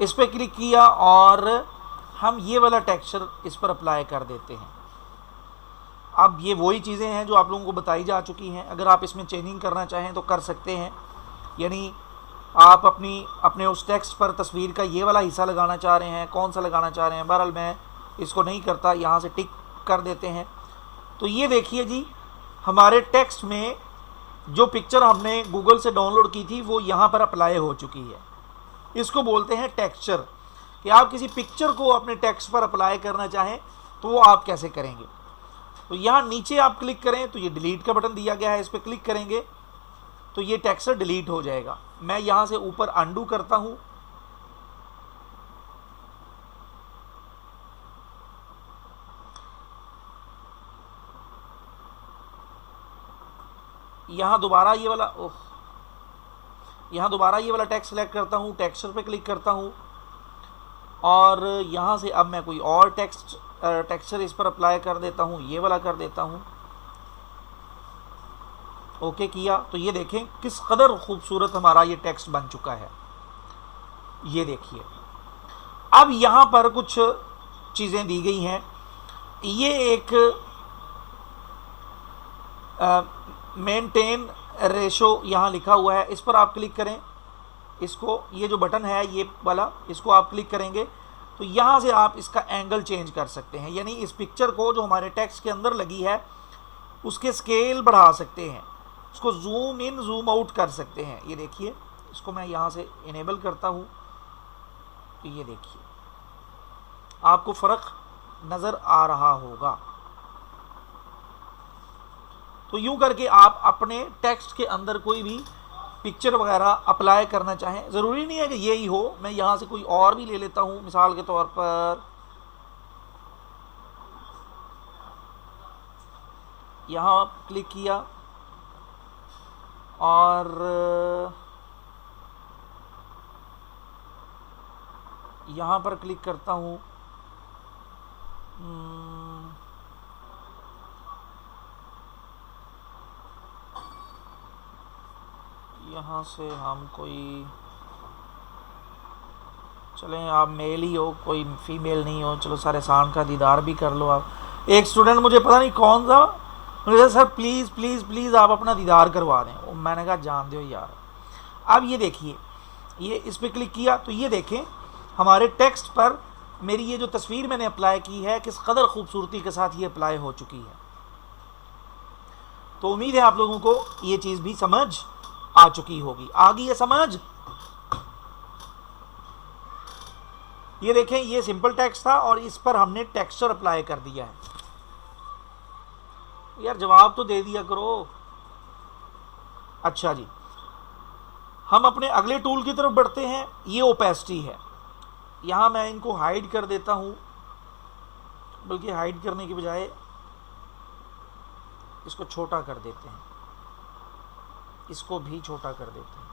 इस पर क्लिक किया और हम ये वाला टेक्सचर इस पर अप्लाई कर देते हैं। अब ये वही चीज़ें हैं जो आप लोगों को बताई जा चुकी हैं। अगर आप इसमें चेंजिंग करना चाहें तो कर सकते हैं, यानी आप अपने उस टेक्स्ट पर तस्वीर का ये वाला हिस्सा लगाना चाह रहे हैं, कौन सा लगाना चाह रहे हैं। बहरहाल मैं इसको नहीं करता, यहाँ से टिक कर देते हैं। तो ये देखिए जी, हमारे टेक्स्ट में जो पिक्चर हमने गूगल से डाउनलोड की थी वो यहाँ पर अप्लाई हो चुकी है। इसको बोलते हैं टेक्सचर, कि आप किसी पिक्चर को अपने टेक्स्ट पर अप्लाई करना चाहें तो वो आप कैसे करेंगे। तो यहाँ नीचे आप क्लिक करें तो ये डिलीट का बटन दिया गया है, इस पर क्लिक करेंगे तो ये टेक्सचर डिलीट हो जाएगा। मैं यहाँ से ऊपर अंडू करता हूँ, यहाँ दोबारा ये वाला टेक्स्ट सेलेक्ट करता हूँ, टेक्सचर पे क्लिक करता हूँ और यहाँ से अब मैं कोई और टेक्सचर इस पर अप्लाई कर देता हूँ, ये वाला कर देता हूँ। ओके किया तो ये देखें किस कदर खूबसूरत हमारा ये टेक्स्ट बन चुका है। ये देखिए, अब यहाँ पर कुछ चीज़ें दी गई हैं। ये एक मेंटेन रेशो यहाँ लिखा हुआ है, इस पर आप क्लिक करें। इसको, ये जो बटन है ये वाला, इसको आप क्लिक करेंगे तो यहाँ से आप इसका एंगल चेंज कर सकते हैं, यानी इस पिक्चर को जो हमारे टेक्स्ट के अंदर लगी है उसके स्केल बढ़ा सकते हैं, उसको जूम इन जूम आउट कर सकते हैं। ये देखिए, इसको मैं यहाँ से इनेबल करता हूँ तो ये देखिए आपको फ़र्क नज़र आ रहा होगा। तो यूँ करके आप अपने टेक्स्ट के अंदर कोई भी पिक्चर वगैरह अप्लाई करना चाहें, ज़रूरी नहीं है कि ये ही हो, मैं यहाँ से कोई और भी ले लेता हूँ। मिसाल के तौर पर यहाँ क्लिक किया और यहाँ पर क्लिक करता हूँ। यहाँ से हम कोई, चलें आप मेल ही हो, कोई फीमेल नहीं हो, चलो सारे शान का दीदार भी कर लो आप। एक स्टूडेंट मुझे पता नहीं कौन सा, मुझे सर प्लीज़ प्लीज़ प्लीज़ आप अपना दीदार करवा दें। मैंने कहा जान दो यार। अब ये देखिए, ये इस पर क्लिक किया तो ये देखें हमारे टेक्स्ट पर मेरी ये जो तस्वीर मैंने अप्लाई की है किस कदर खूबसूरती के साथ ये अप्लाई हो चुकी है। तो उम्मीद है आप लोगों को ये चीज भी समझ आ चुकी होगी। आ गई है समझ? ये देखें, ये सिंपल टेक्स्ट था और इस पर हमने टेक्सचर अप्लाई कर दिया है। यार जवाब तो दे दिया करो। अच्छा जी, हम अपने अगले टूल की तरफ बढ़ते हैं। ये ओपेसिटी है। यहां मैं इनको हाइड कर देता हूं, बल्कि हाइड करने की बजाय इसको छोटा कर देते हैं, इसको भी छोटा कर देते हैं।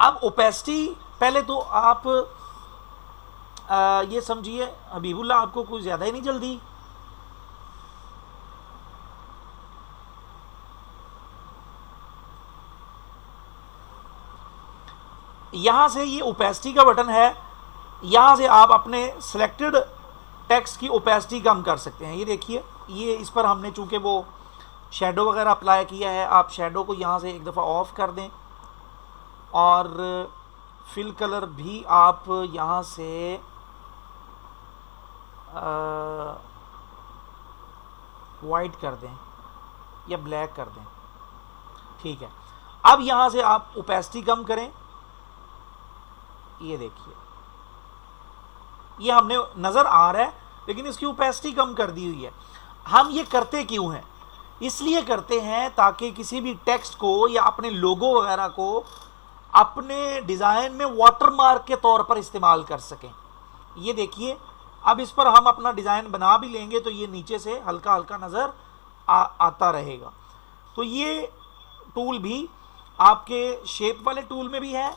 अब ओपेसिटी, पहले तो आप ये समझिए हबीबुल्ला, आपको कुछ ज़्यादा ही नहीं जल्दी? यहाँ से ये ओपेसिटी का बटन है, यहाँ से आप अपने सिलेक्टेड टेक्स्ट की ओपेसिटी कम कर सकते हैं। ये देखिए, ये इस पर हमने चूंकि वो शेडो वगैरह अप्लाई किया है, आप शेडो को यहाँ से एक दफ़ा ऑफ कर दें और फिल कलर भी आप यहाँ से वाइट कर दें या ब्लैक कर दें। ठीक है, अब यहाँ से आप ओपेसिटी कम करें। ये देखिए, ये हमने नज़र आ रहा है लेकिन इसकी ओपेसिटी कम कर दी हुई है। हम ये करते क्यों हैं? इसलिए करते हैं ताकि किसी भी टेक्स्ट को या अपने लोगो वगैरह को अपने डिज़ाइन में वाटरमार्क के तौर पर इस्तेमाल कर सकें। ये देखिए, अब इस पर हम अपना डिज़ाइन बना भी लेंगे तो ये नीचे से हल्का हल्का नज़र आता रहेगा। तो ये टूल भी आपके शेप वाले टूल में भी है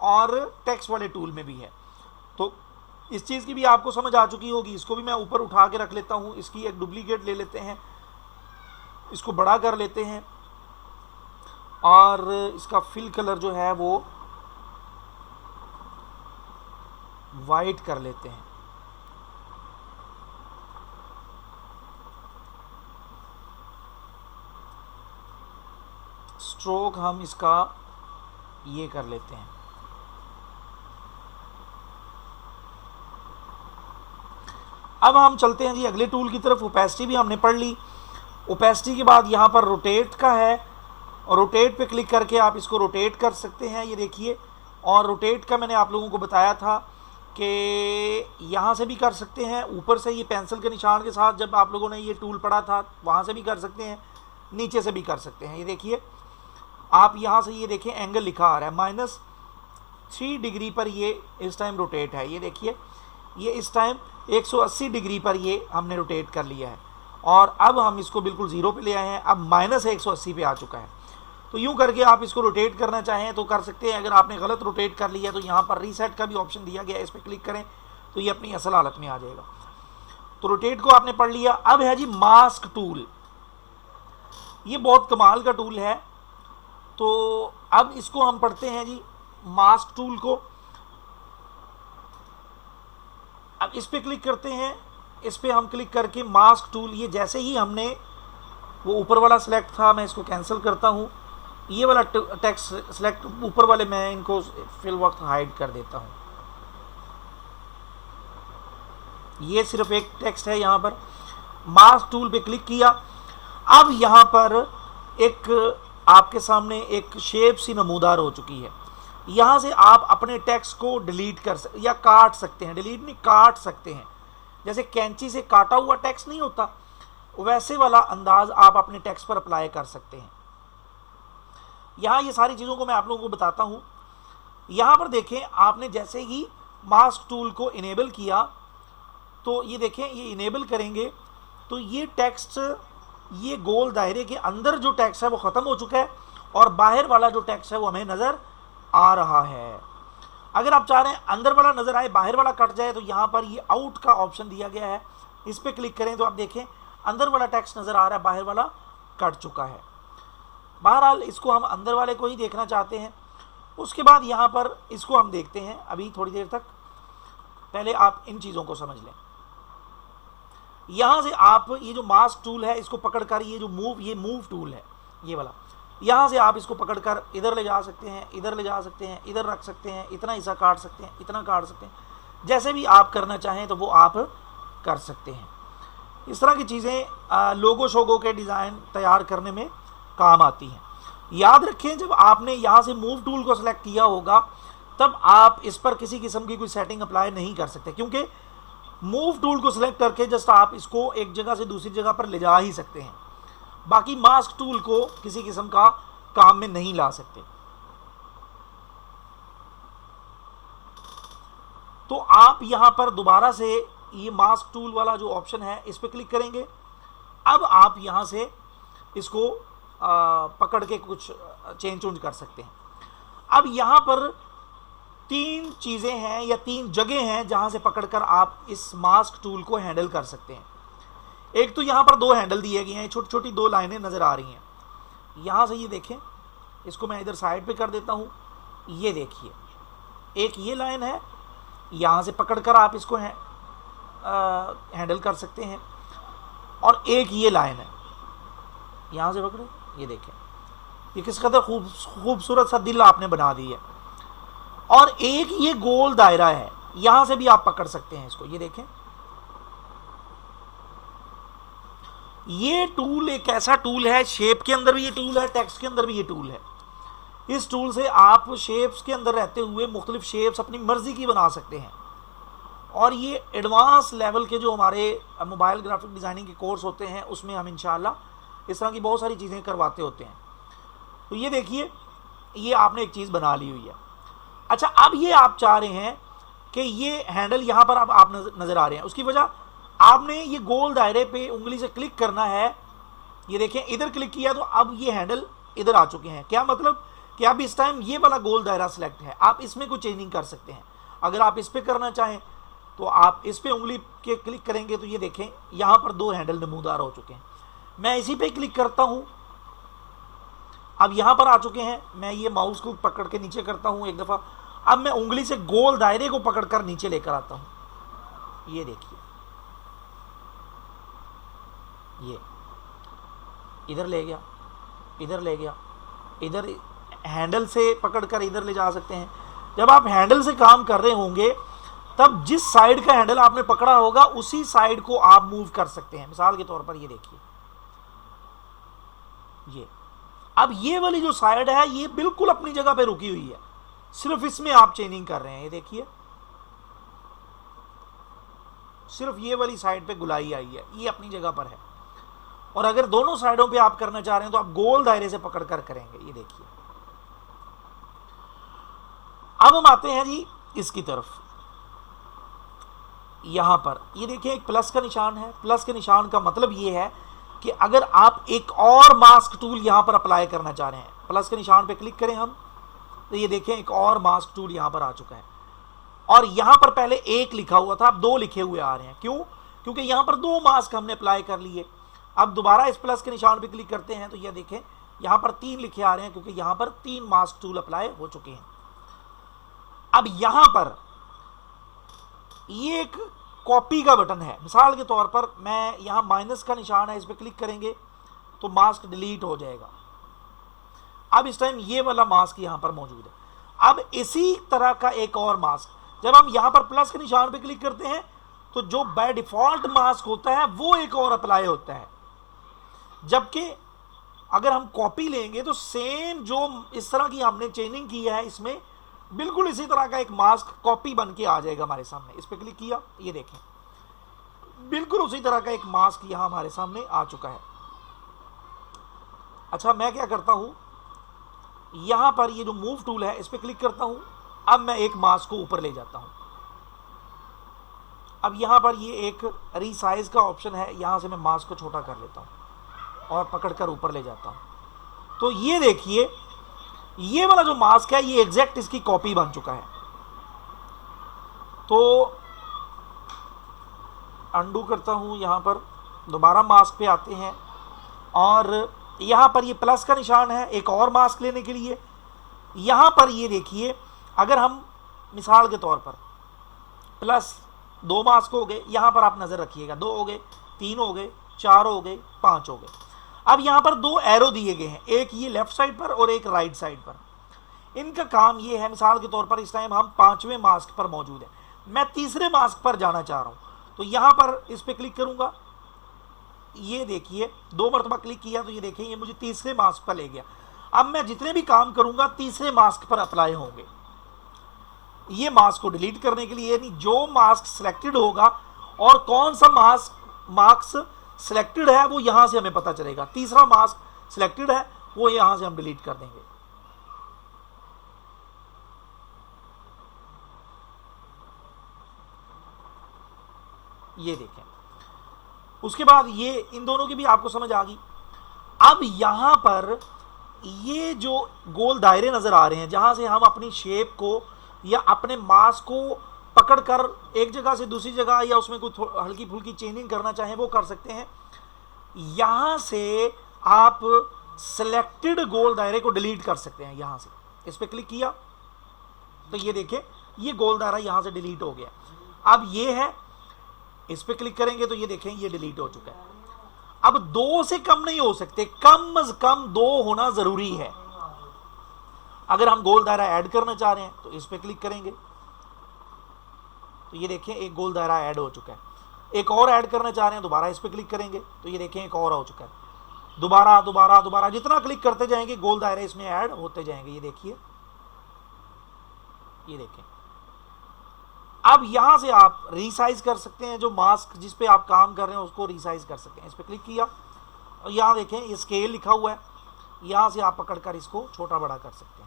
और टेक्स्ट वाले टूल में भी है। तो इस चीज़ की भी आपको समझ आ चुकी होगी। इसको भी मैं ऊपर उठा के रख लेता हूँ, इसकी एक डुप्लीकेट ले लेते हैं, इसको बड़ा कर लेते हैं और इसका फिल कलर जो है वो वाइट कर लेते हैं। स्ट्रोक हम इसका ये कर लेते हैं। अब हम चलते हैं जी अगले टूल की तरफ। ओपेसिटी भी हमने पढ़ ली। ओपेसिटी के बाद यहाँ पर रोटेट का है और रोटेट पे क्लिक करके आप इसको रोटेट कर सकते हैं। ये देखिए, और रोटेट का मैंने आप लोगों को बताया था कि यहाँ से भी कर सकते हैं, ऊपर से ये पेंसिल के निशान के साथ जब आप लोगों ने ये टूल पढ़ा था वहाँ से भी कर सकते हैं, नीचे से भी कर सकते हैं। ये देखिए, आप यहाँ से ये देखें एंगल लिखा आ रहा है -3 डिग्री पर ये इस टाइम रोटेट है। ये देखिए, ये इस टाइम 180 डिग्री पर ये हमने रोटेट कर लिया है और अब हम इसको बिल्कुल ज़ीरो पे ले आए हैं। अब -180 पे आ चुका है। तो यूँ करके आप इसको रोटेट करना चाहें तो कर सकते हैं। अगर आपने गलत रोटेट कर लिया तो यहाँ पर रीसेट का भी ऑप्शन दिया गया है, इस पर क्लिक करें तो ये अपनी असल हालत में आ जाएगा। तो रोटेट को आपने पढ़ लिया। अब है जी मास्क टूल। ये बहुत कमाल का टूल है। तो अब इसको हम पढ़ते हैं जी, मास्क टूल को। अब इस पे क्लिक करते हैं, इस पे हम क्लिक करके मास्क टूल, ये जैसे ही हमने वो ऊपर वाला सिलेक्ट था, मैं इसको कैंसिल करता हूँ। ये वाला टेक्स्ट सिलेक्ट ऊपर वाले मैं इनको फिल वक्त हाइड कर देता हूँ। ये सिर्फ एक टेक्स्ट है। यहाँ पर मास्क टूल पे क्लिक किया। अब यहाँ पर एक आपके सामने एक शेप सी नमूदार हो चुकी है। यहाँ से आप अपने टेक्स्ट को डिलीट कर सकते या काट सकते हैं। डिलीट नहीं, काट सकते हैं। जैसे कैंची से काटा हुआ टेक्स्ट नहीं होता, वैसे वाला अंदाज आप अपने टेक्स्ट पर अप्लाई कर सकते हैं। यहाँ ये सारी चीज़ों को मैं आप लोगों को बताता हूँ। यहाँ पर देखें, आपने जैसे ही मास्क टूल को इनेबल किया तो ये देखें, ये इनेबल करेंगे तो ये टेक्स्ट, ये गोल दायरे के अंदर जो टेक्स्ट है वो ख़त्म हो चुका है और बाहर वाला जो टेक्स्ट है वो हमें नज़र आ रहा है। अगर आप चाह रहे हैं अंदर वाला नज़र आए, बाहर वाला कट जाए, तो यहाँ पर ये आउट का ऑप्शन दिया गया है। इस पर क्लिक करें तो आप देखें अंदर वाला टेक्स्ट नज़र आ रहा है, बाहर वाला कट चुका है। बहरहाल इसको हम अंदर वाले को ही देखना चाहते हैं। उसके बाद यहाँ पर इसको हम देखते हैं अभी थोड़ी देर तक। पहले आप इन चीज़ों को समझ लें। यहाँ से आप ये जो मास्क टूल है इसको पकड़कर ये जो मूव, ये मूव टूल है ये वाला, यहाँ से आप इसको पकड़कर इधर ले जा सकते हैं, इधर ले जा सकते हैं, इधर रख सकते हैं, इतना हिस्सा काट सकते हैं, इतना काट सकते हैं, जैसे भी आप करना चाहें तो वो आप कर सकते हैं। इस तरह की चीज़ें लोगो शोगो के डिज़ाइन तैयार करने में काम आती हैं। याद रखें, जब आपने यहाँ से मूव टूल को सिलेक्ट किया होगा तब आप इस पर किसी किस्म की कोई सेटिंग अप्लाई नहीं कर सकते, क्योंकि मूव टूल को सिलेक्ट करके जस्ट आप इसको एक जगह से दूसरी जगह पर ले जा ही सकते हैं, बाकी मास्क टूल को किसी किस्म का काम में नहीं ला सकते। तो आप यहां पर दोबारा से ये मास्क टूल वाला जो ऑप्शन है इस पर क्लिक करेंगे। अब आप यहां से इसको पकड़ के कुछ चेंज कर सकते हैं। अब यहां पर 3 चीजें हैं या 3 जगह हैं जहां से पकड़कर आप इस मास्क टूल को हैंडल कर सकते हैं। एक तो यहां पर 2 हैंडल दिए गए हैं, छोटी छोटी 2 लाइनें नजर आ रही हैं। यहां से ये देखें, इसको मैं इधर साइड पे कर देता हूं। ये देखिए, एक ये लाइन है, यहां से पकड़कर आप इसको हैंडल कर सकते हैं, और एक ये लाइन है, यहां से पकड़े, ये देखें, ये किस कदर खूबसूरत सा दिल आपने बना दी है। और एक ये गोल दायरा है, यहां से भी आप पकड़ सकते हैं इसको। ये देखें, ये टूल एक ऐसा टूल है, शेप के अंदर भी ये टूल है, टेक्स्ट के अंदर भी ये टूल है। इस टूल से आप शेप्स के अंदर रहते हुए मुख्तलिफ शेप्स अपनी मर्जी की बना सकते हैं। और ये एडवांस लेवल के जो हमारे मोबाइल ग्राफिक डिज़ाइनिंग के कोर्स होते हैं उसमें हम इंशाल्लाह इस तरह की बहुत सारी चीज़ें करवाते होते हैं। तो ये देखिए, ये आपने एक चीज़ बना ली हुई है। अच्छा, अब ये आप चाह रहे हैं कि ये हैंडल यहाँ पर अब आप नज़र आ रहे हैं, उसकी वजह आपने ये गोल दायरे पे उंगली से क्लिक करना है। ये देखें, इधर क्लिक किया तो अब ये हैंडल इधर आ चुके हैं। क्या मतलब कि अब इस टाइम ये वाला गोल दायरा सिलेक्ट है, आप इसमें कोई चेंजिंग कर सकते हैं। अगर आप इस पर करना चाहें तो आप इस पे उंगली के क्लिक करेंगे तो ये देखें, यहाँ पर 2 हैंडल नमूदार हो चुके हैं। मैं इसी पे क्लिक करता हूँ, अब यहाँ पर आ चुके हैं। मैं ये माउस को पकड़ के नीचे करता हूँ एक दफ़ा, अब मैं उंगली से गोल दायरे को पकड़कर नीचे लेकर आता हूँ। ये देखिए, ये इधर ले गया, इधर ले गया, इधर हैंडल से पकड़कर इधर ले जा सकते हैं। जब आप हैंडल से काम कर रहे होंगे तब जिस साइड का हैंडल आपने पकड़ा होगा उसी साइड को आप मूव कर सकते हैं। मिसाल के तौर पर ये देखिए, ये अब ये वाली जो साइड है ये बिल्कुल अपनी जगह पे रुकी हुई है, सिर्फ इसमें आप चेंजिंग कर रहे हैं। ये देखिए, सिर्फ ये वाली साइड पे गुलाई आई है, ये अपनी जगह पर है। और अगर दोनों साइडों पे आप करना चाह रहे हैं तो आप गोल दायरे से पकड़कर करेंगे। ये देखिए, अब हम आते हैं जी इसकी तरफ। यहां पर ये देखिए, एक प्लस का निशान है। प्लस के निशान का मतलब ये है कि अगर आप एक और मास्क टूल यहां पर अप्लाई करना चाह रहे हैं, प्लस के निशान पे क्लिक करें हम, तो ये देखें एक और मास्क टूल यहां पर आ चुका है। और यहां पर पहले 1 लिखा हुआ था, अब 2 लिखे हुए आ रहे हैं। क्यों? क्योंकि यहां पर 2 मास्क हमने अप्लाई कर लिए। अब दोबारा इस प्लस के निशान पे क्लिक करते हैं तो ये देखें यहां पर 3 लिखे आ रहे हैं, क्योंकि यहां पर 3 मास्क टूल अप्लाई हो चुके हैं। अब यहां पर ये एक कॉपी का बटन है। मिसाल के तौर पर मैं यहां माइनस का निशान है, इस पर क्लिक करेंगे तो मास्क डिलीट हो जाएगा। अब इस टाइम ये वाला मास्क यहां पर मौजूद है। अब इसी तरह का एक और मास्क, जब हम यहां पर प्लस के निशान पे क्लिक करते हैं तो जो बाय डिफॉल्ट मास्क होता है वो एक और अप्लाई होता है। जबकि अगर हम कॉपी लेंगे तो सेम जो इस तरह की हमने चेंजिंग की है इसमें बिल्कुल इसी तरह का एक मास्क कॉपी बन के आ जाएगा हमारे सामने। इस पर क्लिक किया, ये देखें बिल्कुल उसी तरह का एक मास्क यहां हमारे सामने आ चुका है। अच्छा, मैं क्या करता हूं, यहां पर ये जो मूव टूल है इस पर क्लिक करता हूं। अब मैं एक मास्क को ऊपर ले जाता हूं। अब यहां पर ये एक रीसाइज का ऑप्शन है, यहां से मैं मास्क को छोटा कर लेता हूं और पकड़कर ऊपर ले जाता हूं। तो ये देखिए, ये वाला जो मास्क है ये एग्जैक्ट इसकी कॉपी बन चुका है। तो अंडू करता हूं, यहां पर दोबारा मास्क पे आते हैं और यहां पर ये प्लस का निशान है एक और मास्क लेने के लिए। यहां पर ये देखिए, अगर हम मिसाल के तौर पर प्लस 2 मास्क हो गए, यहां पर आप नजर रखिएगा, 2 हो गए, 3 हो गए, 4 हो गए, 5 हो गए। अब यहां पर दो एरो दिए गए हैं, एक ये लेफ्ट साइड पर और एक राइट साइड पर। इनका काम ये है, मिसाल के तौर पर इस टाइम हम 5वें मास्क पर मौजूद है, मैं तीसरे मास्क पर जाना चाह रहा हूं, तो यहां पर इस पर क्लिक करूंगा, ये देखिए 2 मरतबा क्लिक किया तो ये देखिए ये मुझे तीसरे मास्क पर ले गया। अब मैं जितने भी काम करूंगा तीसरे मास्क पर अप्लाई होंगे। ये मास्क को डिलीट करने के लिए, यानी जो मास्क सिलेक्टेड होगा और कौन सा मास्क सिलेक्टेड है वो यहां से हमें पता चलेगा। तीसरा मास्क सिलेक्टेड है वो यहां से हम डिलीट कर देंगे। ये देखें, उसके बाद ये इन दोनों की भी आपको समझ आ गई। अब यहां पर ये जो गोल दायरे नजर आ रहे हैं, जहां से हम अपनी शेप को या अपने मास को पकड़कर एक जगह से दूसरी जगह या उसमें कुछ हल्की फुल्की चेंजिंग करना चाहें वो कर सकते हैं। यहां से आप सिलेक्टेड गोल दायरे को डिलीट कर सकते हैं। यहां से इस पर क्लिक किया तो ये देखिए ये गोल दायरा यहां से डिलीट हो गया। अब ये है, इस पर क्लिक करेंगे तो ये देखें ये डिलीट हो चुका है। अब 2 से कम नहीं हो सकते, कम से कम 2 होना जरूरी है। अगर हम गोल दायरा ऐड करना चाह रहे हैं तो इस पर क्लिक करेंगे तो ये देखें एक गोल दायरा ऐड हो चुका है। एक और ऐड करना चाह रहे हैं, दोबारा इस पर क्लिक करेंगे तो ये देखें एक और हो चुका है। दोबारा दोबारा दोबारा जितना क्लिक करते जाएंगे गोल दायरे इसमें ऐड होते जाएंगे। ये देखिए, ये देखें। अब यहां से आप रीसाइज कर सकते हैं, जो मास्क जिस पे आप काम कर रहे हैं उसको रीसाइज कर सकते हैं। इस पर क्लिक किया और यहां देखें ये स्केल लिखा हुआ है, यहां से आप पकड़कर इसको छोटा बड़ा कर सकते हैं।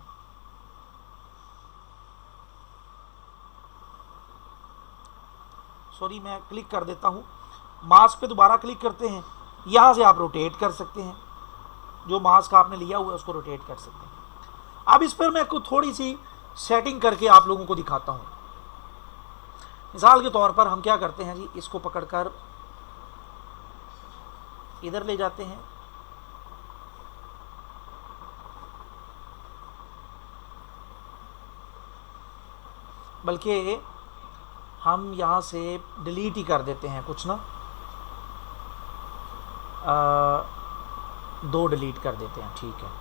सॉरी, मैं क्लिक कर देता हूं, मास्क पे दोबारा क्लिक करते हैं, यहां से आप रोटेट कर सकते हैं, जो मास्क आपने लिया हुआ है उसको रोटेट कर सकते हैं। अब इस पर मैं कुछ थोड़ी सी सेटिंग करके आप लोगों को दिखाता हूं। मिसाल के तौर पर हम क्या करते हैं जी, इसको पकड़कर इधर ले जाते हैं, बल्कि हम यहां से डिलीट ही कर देते हैं कुछ ना, 2 डिलीट कर देते हैं, ठीक है।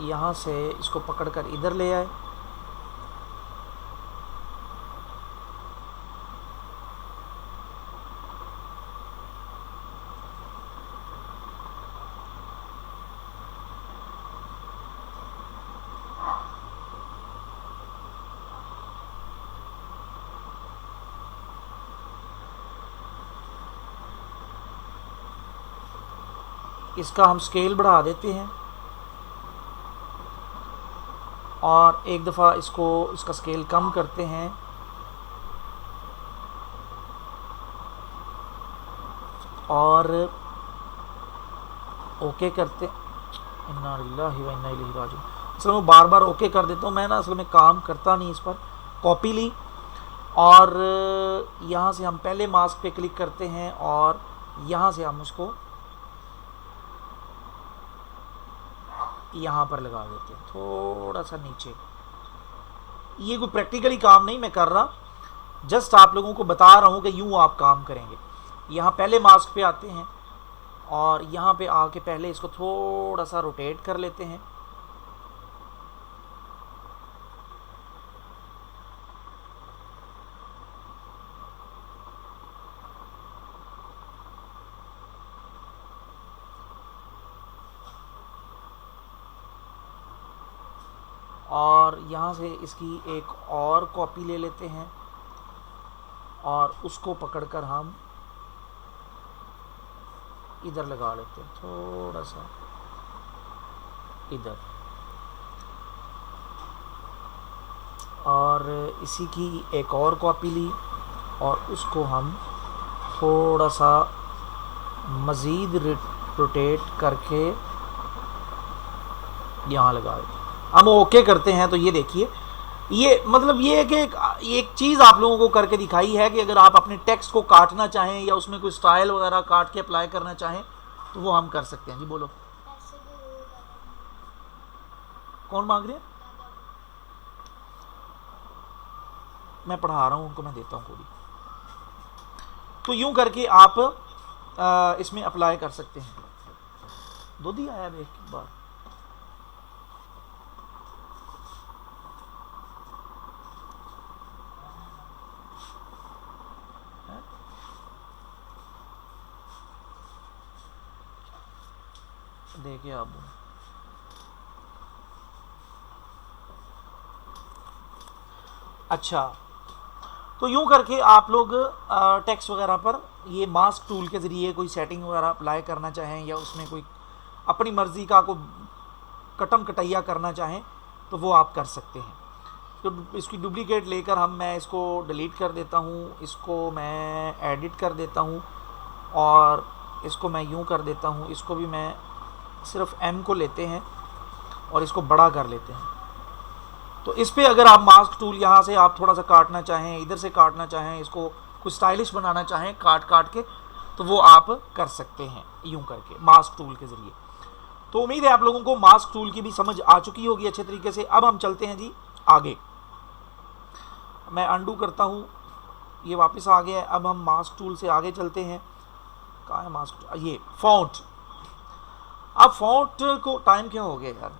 यहां से इसको पकड़कर इधर ले आए, इसका हम स्केल बढ़ा देते हैं और एक दफ़ा इसका स्केल कम करते हैं और ओके करते। इन्ना लिल्लाहि व इन्ना इलैहि राजिऊन। असल में बार बार ओके कर देता हूँ मैं ना, असल में काम करता नहीं। इस पर कॉपी ली और यहाँ से हम पहले मास्क पे क्लिक करते हैं और यहाँ से हम उसको यहाँ पर लगा देते हैं थोड़ा सा नीचे। ये कोई प्रैक्टिकली काम नहीं मैं कर रहा, जस्ट आप लोगों को बता रहा हूँ कि यूँ आप काम करेंगे। यहाँ पहले मास्क पे आते हैं और यहाँ पे आके पहले इसको थोड़ा सा रोटेट कर लेते हैं, और यहाँ से इसकी एक और कॉपी ले लेते हैं और उसको पकड़कर हम इधर लगा लेते हैं, थोड़ा सा इधर, और इसी की एक और कॉपी ली और उसको हम थोड़ा सा मज़ीद रोटेट करके यहाँ लगा देते हैं। हम ओके करते हैं तो ये देखिए, ये मतलब ये है कि एक चीज़ आप लोगों को करके दिखाई है कि अगर आप अपने टेक्स्ट को काटना चाहें या उसमें कोई स्टाइल वगैरह काट के अप्लाई करना चाहें तो वो हम कर सकते हैं। जी बोलो, कौन मांग रहे हैं? मैं पढ़ा रहा हूँ उनको, मैं देता हूँ पूरी। तो यूं करके आप इसमें अप्लाई कर सकते हैं। दूध ही आया एक बार। देखिए आप, अच्छा, तो यूं करके आप लोग टेक्स्ट वगैरह पर ये मास्क टूल के ज़रिए कोई सेटिंग वगैरह अप्लाई करना चाहें या उसमें कोई अपनी मर्ज़ी का को कटम कटैया करना चाहें तो वो आप कर सकते हैं। तो इसकी डुप्लीकेट लेकर मैं इसको डिलीट कर देता हूँ, इसको मैं एडिट कर देता हूँ और इसको मैं यूं कर देता हूँ। इसको भी मैं सिर्फ m को लेते हैं और इसको बड़ा कर लेते हैं। तो इस पे अगर आप मास्क टूल यहाँ से आप थोड़ा सा काटना चाहें, इधर से काटना चाहें, इसको कुछ स्टाइलिश बनाना चाहें काट काट के, तो वो आप कर सकते हैं यूं करके मास्क टूल के ज़रिए। तो उम्मीद है आप लोगों को मास्क टूल की भी समझ आ चुकी होगी अच्छे तरीके से। अब हम चलते हैं जी आगे। मैं अंडू करता हूँ, ये वापस आ गया है। अब हम मास्क टूल से आगे चलते हैं। कहाँ है मास्क टूल? ये फॉन्ट। अब फॉन्ट को टाइम क्या हो गया यार?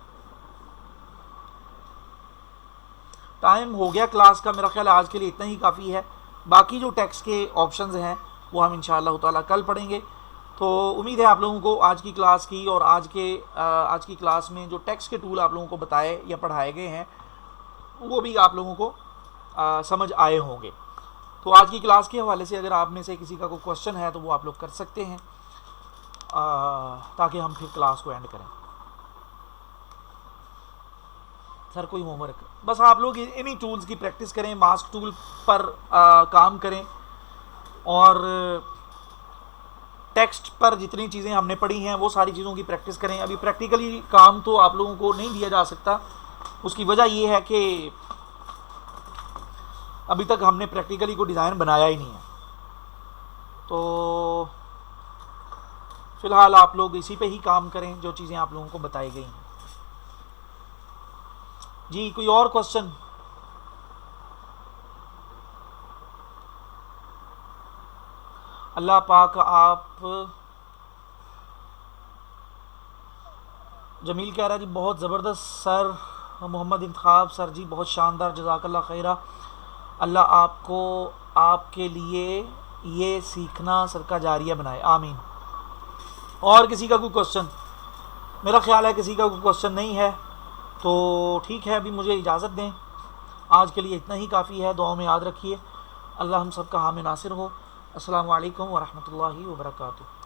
टाइम हो गया क्लास का, मेरा ख्याल है आज के लिए इतना ही काफ़ी है। बाकी जो टेक्स्ट के ऑप्शंस हैं वो हम इंशाअल्लाह ताला कल पढ़ेंगे। तो उम्मीद है आप लोगों को आज की क्लास की और आज की क्लास में जो टेक्स्ट के टूल आप लोगों को बताए या पढ़ाए गए हैं वो भी आप लोगों को समझ आए होंगे। तो आज की क्लास के हवाले से अगर आप में से किसी का कोई क्वेश्चन है तो वो आप लोग कर सकते हैं, ताकि हम फिर क्लास को एंड करें। सर कोई होमवर्क? बस आप लोग इन्हीं टूल्स की प्रैक्टिस करें, मास्क टूल पर काम करें और टेक्स्ट पर जितनी चीज़ें हमने पढ़ी हैं वो सारी चीज़ों की प्रैक्टिस करें। अभी प्रैक्टिकली काम तो आप लोगों को नहीं दिया जा सकता, उसकी वजह ये है कि अभी तक हमने प्रैक्टिकली को डिज़ाइन बनाया ही नहीं है। तो फ़िलहाल आप लोग इसी पे ही काम करें जो चीज़ें आप लोगों को बताई गई हैं। जी कोई और क्वेश्चन? अल्लाह पाक आप, जमील कह रहा है जी बहुत ज़बरदस्त सर, मोहम्मद इंतखाब सर जी बहुत शानदार, जज़ाकल्लाह खैरा। अल्लाह आपको आपके लिए ये सीखना सदका जारिया बनाए, आमीन। और किसी का कोई क्वेश्चन? मेरा ख्याल है किसी का कोई क्वेश्चन नहीं है, तो ठीक है, अभी मुझे इजाज़त दें। आज के लिए इतना ही काफ़ी है। दुआ में याद रखिए। अल्लाह हम सब का हामी नासिर हो। अस्सलामु अलैकुम व रहमतुल्लाहि व बरकातुहू।